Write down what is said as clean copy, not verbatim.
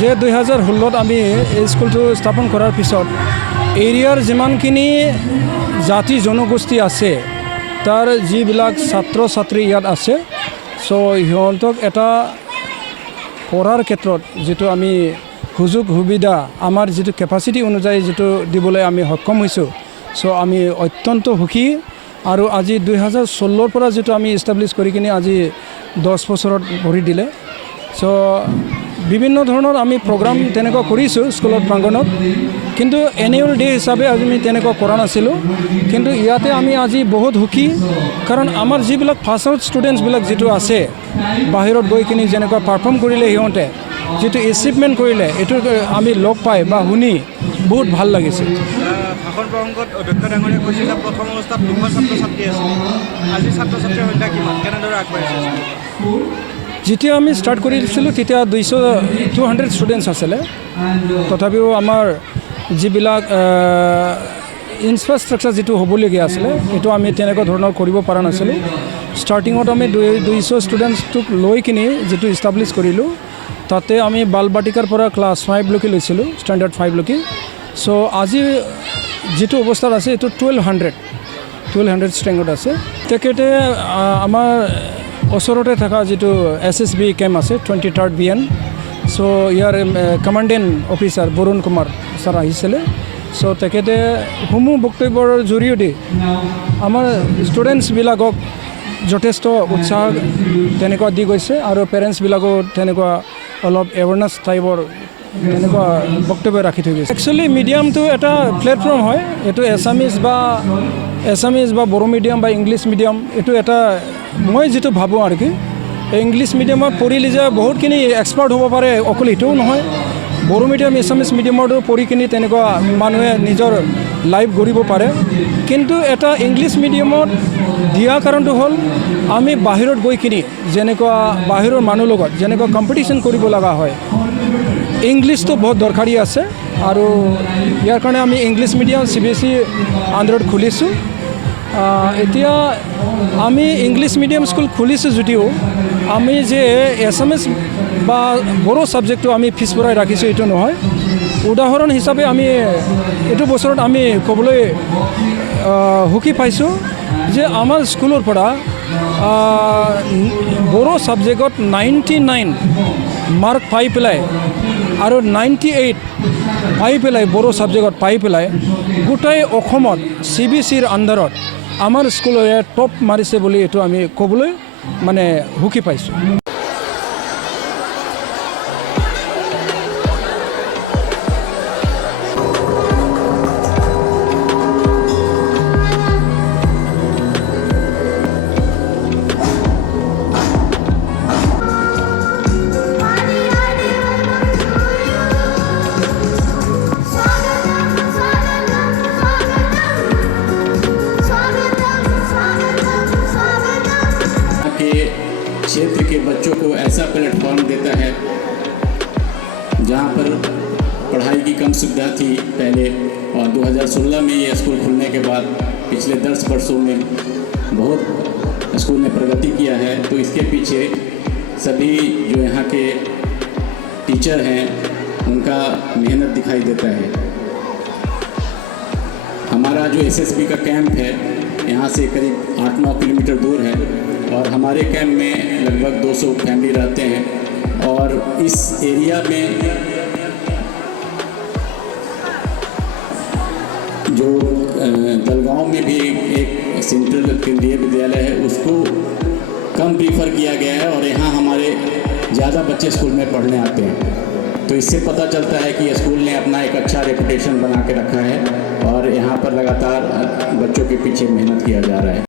যে 2016 আমি এই স্কুলটো স্থাপন কৰাৰ পিছত এৰিয়াৰ যিমানখিনি জাতি জনগোষ্ঠী আছে তাৰ যিবিলাক ছাত্ৰ ছাত্ৰী ইয়াত আছে চ' সিহঁতক এটা পঢ়াৰ ক্ষেত্ৰত যিটো আমি সুযোগ সুবিধা আমাৰ যিটো কেপাচিটি অনুযায়ী যিটো দিবলৈ আমি সক্ষম হৈছোঁ চ' আমি অত্যন্ত সুখী আৰু আজি 2016 পৰা যিটো আমি ইষ্টাব্লিছ কৰি কিনে আজি 10 বছৰত ভৰি দিলে চ' বিভিন্ন ধৰণৰ আমি প্ৰগ্ৰাম তেনেকুৱা কৰিছোঁ স্কুলৰ প্ৰাংগণত কিন্তু এনুৱেল ডে হিচাপে আমি তেনেকুৱা কৰা নাছিলোঁ কিন্তু ইয়াতে আমি আজি বহুত সুখী কাৰণ আমাৰ যিবিলাক ফাৰ্ষ্ট আউট ষ্টুডেণ্টছবিলাক যিটো আছে বাহিৰত গৈ কিনে যেনেকুৱা পাৰফৰ্ম কৰিলে সিহঁতে যিটো এচিভমেণ্ট কৰিলে এইটো আমি লগ পাই বা শুনি বহুত ভাল লাগিছে। ভাষণ প্ৰসংগত অধ্যক্ষ ডাঙৰীয়াই কৈছিল প্ৰথম অৱস্থাত 200 ছাত্ৰ ছাত্ৰী আছিল আজি ছাত্ৰ ছাত্ৰীৰ সংখ্যা কিমান কেনেদৰে আগবাঢ়িছে? যেতিয়া আমি ষ্টাৰ্ট কৰিছিলোঁ তেতিয়া 200 ষ্টুডেণ্টছ আছিলে তথাপিও আমাৰ যিবিলাক ইনফ্ৰাষ্ট্ৰাকচাৰ যিটো হ'বলগীয়া আছিলে সেইটো আমি তেনেকুৱা ধৰণৰ কৰিব পৰা নাছিলোঁ ষ্টাৰ্টিঙত আমি 200 ষ্টুডেণ্টছটোক লৈ কিনি যিটো ইষ্টাব্লিছ কৰিলোঁ তাতে আমি বালবাটিকাৰ পৰা ক্লাছ 5লৈকে লৈছিলোঁ ষ্টেণ্ডাৰ্ড 5লৈকে চ' আজি যিটো অৱস্থাত আছে এইটো 1200 ষ্ট্ৰেংগত আছে তেখেতে আমাৰ ওচৰতে থকা যিটো SSB কেম্প আছে 23rd BN চ' ইয়াৰ commandant officer Barun Kumar sir আহিছিলে চ' তেখেতে সমূহ বক্তব্যৰ জৰিয়তে আমাৰ ষ্টুডেণ্টছবিলাকক যথেষ্ট উৎসাহ তেনেকুৱা দি গৈছে আৰু পেৰেণ্টছবিলাকো তেনেকুৱা অলপ এৱাৰনেছ টাইপৰ তেনেকুৱা বক্তব্য ৰাখি থৈ গৈছে। একচুৱেলি মিডিয়ামটো এটা প্লেটফৰ্ম হয় এইটো এছামিজ বা বড়ো মিডিয়াম বা ইংলিছ মিডিয়াম এইটো এটা মই যিটো ভাবোঁ আৰু কি ইংলিছ মিডিয়ামত পঢ়িলে যে বহুতখিনি এক্সপাৰ্ট হ'ব পাৰে অকল এইটোও নহয় বড়ো মিডিয়াম এছামিজ মিডিয়ামতো পঢ়ি কিনি তেনেকুৱা মানুহে নিজৰ লাইফ গঢ়িব পাৰে কিন্তু এটা ইংলিছ মিডিয়ামত দিয়া কাৰণটো হ'ল আমি বাহিৰত গৈ কিনি যেনেকুৱা বাহিৰৰ মানুহৰ লগত যেনেকুৱা কম্পিটিশ্যন কৰিব লগা হয় ইংলিছটো বহুত দৰকাৰী আছে আৰু ইয়াৰ কাৰণে আমি ইংলিছ মিডিয়াম CBSE আণ্ডাৰত খুলিছোঁ এতিয়া আমি ইংলিছ মিডিয়াম স্কুল খুলিছোঁ যদিও আমি যে এছামিজ বা বড়ো ছাবজেক্টটো আমি ফিজ ভৰাই ৰাখিছোঁ এইটো নহয় উদাহৰণ হিচাপে আমি এইটো বছৰত আমি ক'বলৈ সুখী পাইছোঁ যে আমাৰ স্কুলৰ পৰা বড়ো ছাবজেক্টত 99 মাৰ্ক পাই পেলাই আৰু 98 পাই পেলাই বড়ো ছাবজেক্টত পাই পেলাই গোটেই অসমত CBSEৰ আণ্ডাৰত আমাৰ স্কুলৰে টপ মাৰিছে বুলি এইটো আমি ক'বলৈ মানে সুখী পাইছোঁ। क्षेत्र के बच्चों को ऐसा प्लेटफॉर्म देता है जहां पर पढ़ाई की कम सुविधा थी पहले और 2016 में ये स्कूल खुलने के बाद पिछले 10 वर्षों में बहुत स्कूल ने प्रगति किया है तो इसके पीछे सभी जो यहाँ के टीचर हैं उनका मेहनत दिखाई देता है। हमारा जो SSB का कैंप है यहाँ से करीब 8-9 किलोमीटर दूर है और हमारे कैंप में लगभग 200 फैमिली रहते हैं और इस एरिया में जो दलगांव में भी एक सेंट्रल केंद्रीय विद्यालय है उसको कम प्रीफर किया गया है और यहाँ हमारे ज़्यादा बच्चे स्कूल में पढ़ने आते हैं तो इससे पता चलता है कि स्कूल ने अपना एक अच्छा रेपुटेशन बना के रखा है और यहाँ पर लगातार बच्चों के पीछे मेहनत किया जा रहा है।